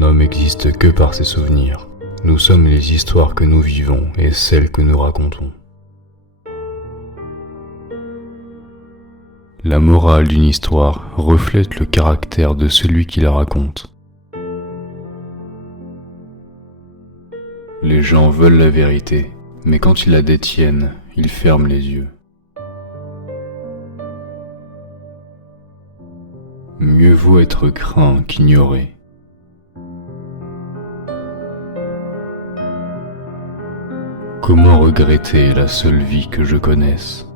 Un homme n'existe que par ses souvenirs. Nous sommes les histoires que nous vivons et celles que nous racontons. La morale d'une histoire reflète le caractère de celui qui la raconte. Les gens veulent la vérité, mais quand ils la détiennent, ils ferment les yeux. Mieux vaut être craint qu'ignoré. Comment regretter la seule vie que je connaisse?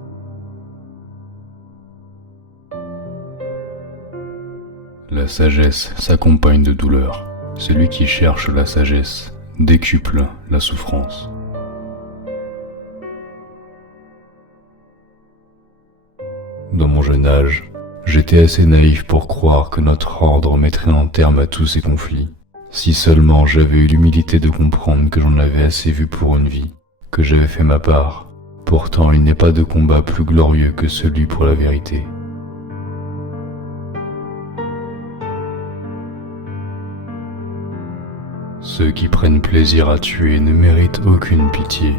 La sagesse s'accompagne de douleur. Celui qui cherche la sagesse décuple la souffrance. Dans mon jeune âge, j'étais assez naïf pour croire que notre ordre mettrait un terme à tous ces conflits. Si seulement j'avais eu l'humilité de comprendre que j'en avais assez vu pour une vie, que j'avais fait ma part. Pourtant, il n'est pas de combat plus glorieux que celui pour la vérité. Ceux qui prennent plaisir à tuer ne méritent aucune pitié.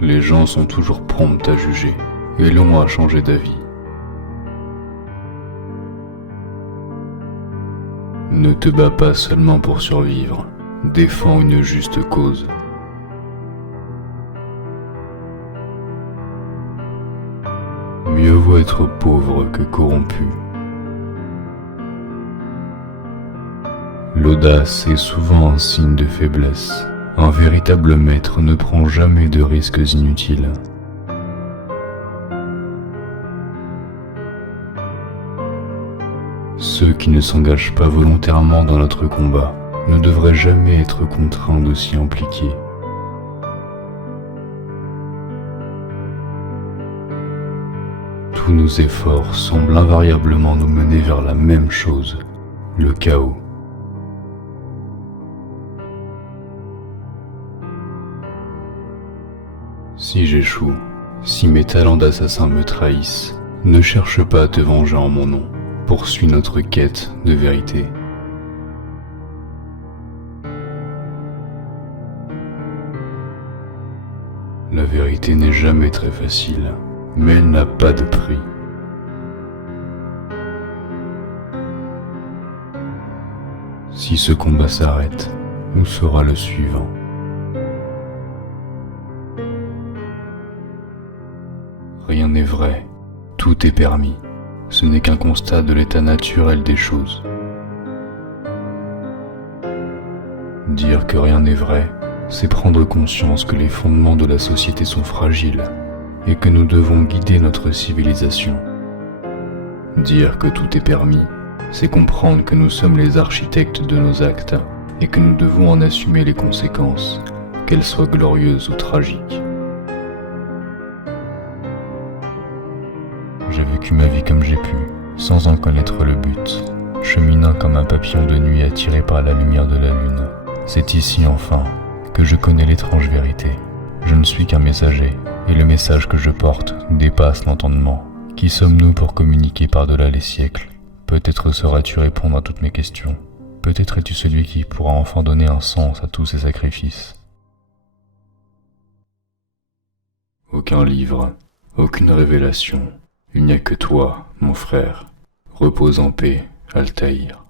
Les gens sont toujours prompts à juger et longs à changer d'avis. Ne te bats pas seulement pour survivre, défends une juste cause. Mieux vaut être pauvre que corrompu. L'audace est souvent un signe de faiblesse. Un véritable maître ne prend jamais de risques inutiles. Ceux qui ne s'engagent pas volontairement dans notre combat ne devraient jamais être contraints de s'y impliquer. Tous nos efforts semblent invariablement nous mener vers la même chose, le chaos. Si j'échoue, si mes talents d'assassin me trahissent, ne cherche pas à te venger en mon nom. Poursuis notre quête de vérité. La vérité n'est jamais très facile, mais elle n'a pas de prix. Si ce combat s'arrête, où sera le suivant? Rien n'est vrai, tout est permis. Ce n'est qu'un constat de l'état naturel des choses. Dire que rien n'est vrai, c'est prendre conscience que les fondements de la société sont fragiles et que nous devons guider notre civilisation. Dire que tout est permis, c'est comprendre que nous sommes les architectes de nos actes et que nous devons en assumer les conséquences, qu'elles soient glorieuses ou tragiques. J'ai vécu ma vie comme j'ai pu, sans en connaître le but, cheminant comme un papillon de nuit attiré par la lumière de la lune. C'est ici, enfin, que je connais l'étrange vérité. Je ne suis qu'un messager, et le message que je porte dépasse l'entendement. Qui sommes-nous pour communiquer par-delà les siècles? Peut-être sauras-tu répondre à toutes mes questions. Peut-être es-tu celui qui pourra enfin donner un sens à tous ces sacrifices. Aucun livre, aucune révélation. Il n'y a que toi, mon frère. Repose en paix, Altaïr.